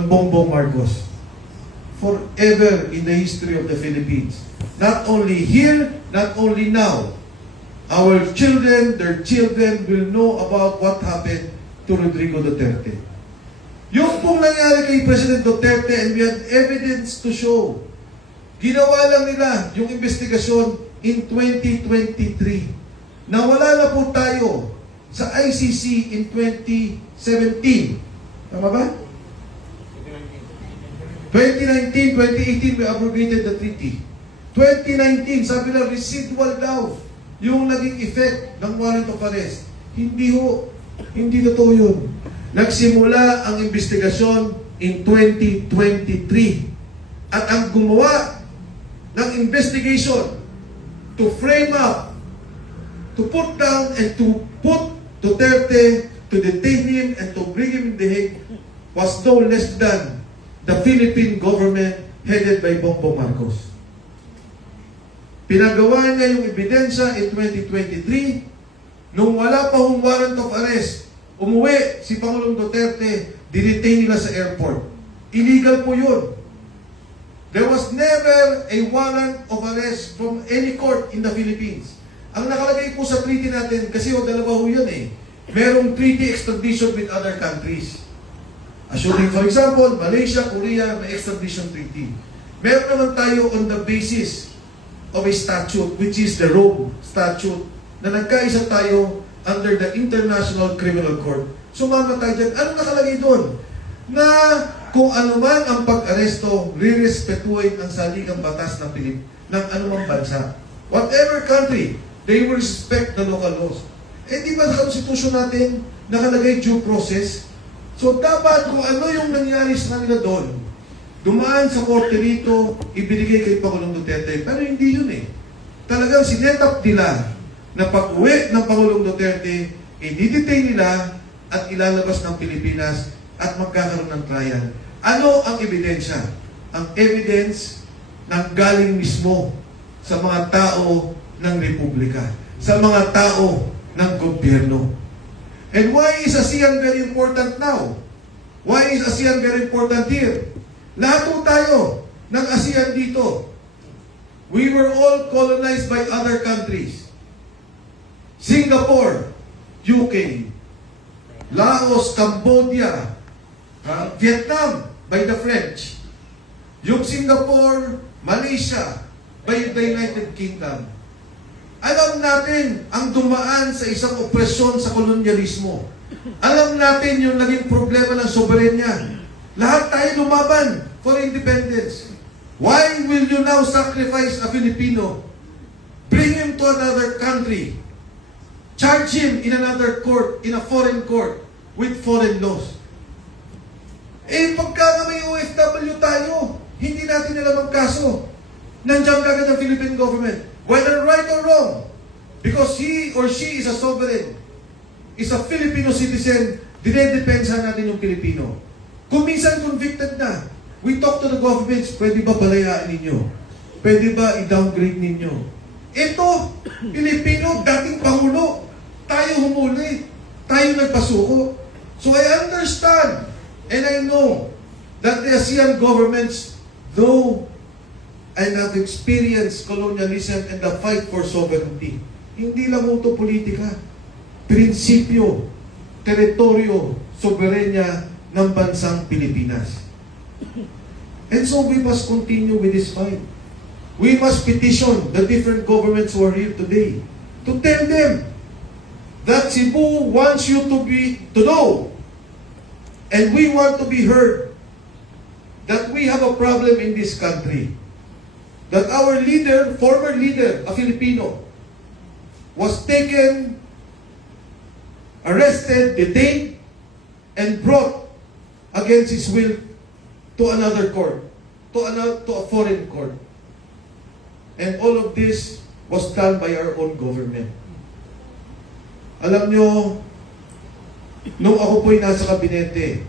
on Bongbong Marcos. Forever in the history of the Philippines. Not only here, not only now. Our children, their children will know about what happened to Rodrigo Duterte. Yung pong nangyari kay President Duterte, and we have evidence to show, ginawa lang nila yung investigasyon in 2023. Nawala na po tayo sa ICC in 2017. Tama ba? 2019, 2018, we abrogated the treaty. 2019, sabi lang, residual daw yung naging effect ng warrant of arrest. Hindi ho. Hindi totoo yun. Nagsimula ang investigasyon in 2023. At ang gumawa ng investigation to frame up, to put down and to put Duterte, to detain him and to bring him in The Hague was no less than the Philippine government headed by Bongbong Marcos. Pinagawa niya yung ebidensya in 2023. Nung wala pa hong warrant of arrest, umuwi si Pangulong Duterte, dinetain nila sa airport. Illegal po yun. There was never a warrant of arrest from any court in the Philippines. Ang nakalagay po sa treaty natin, kasi dalawa ho yan eh, merong treaty extradition with other countries. Assuming, for example, Malaysia, Korea, may extradition treaty. Meron naman tayo on the basis of a statute, which is the Rome Statute, na nagkaisa tayo under the International Criminal Court. Sumama tayo dyan. Anong nakalagay doon? Na kung anuman ang pag-aresto, rirespetuhin ang saligang batas ng anumang bansa. Whatever country, they will respect the local laws. Eh di ba sa konstitusyon natin nakalagay due process? So dapat kung ano yung nangyari sa kanila doon, dumaan sa korte rito, ibinigay kay Pangulong Duterte. Pero hindi yun eh. Talagang sinetap nila na pag-uwi ng Pangulong Duterte, i-detain nila at ilalabas ng Pilipinas at magkakaroon ng trial. Ano ang ebidensya? Ang evidence ng galing mismo sa mga tao ng Republika, sa mga tao ng gobyerno. And why is ASEAN very important now? Why is ASEAN very important here? Lahat po tayo ng ASEAN dito. We were all colonized by other countries. Singapore, UK, Laos, Cambodia, Vietnam by the French. Yung Singapore, Malaysia by the United Kingdom. Alam natin ang dumaan sa isang opresyon sa kolonyalismo. Alam natin yung naging problema ng soberenya. Lahat tayo lumaban for independence. Why will you now sacrifice a Filipino? Bring him to another country. Charge him in another court, in a foreign court, with foreign laws. Eh, pagka may OFW tayo, hindi natin alam ang kaso. Nandiyan kagad ang Philippine government. Whether right or wrong, because he or she is a sovereign, is a Filipino citizen, dinedepensa natin yung Pilipino. Kung minsan convicted na, we talk to the governments, pwede ba balayaan ninyo? Pwede ba i-downgrade ninyo? Ito, Pilipino, dating Pangulo, tayo humuli, tayo nagpasuko. So I understand, and I know, that the ASEAN governments, though and have experienced colonialism and the fight for sovereignty. Hindi lang ito politika. Prinsipyo, teritoryo, soberenya ng bansang Pilipinas. And so we must continue with this fight. We must petition the different governments who are here today to tell them that Cebu wants you to know, and we want to be heard, that we have a problem in this country. That our leader, former leader, a Filipino, was taken, arrested, detained, and brought against his will to another court, to a foreign court. And all of this was done by our own government. Alam nyo, nung ako po'y nasa kabinete,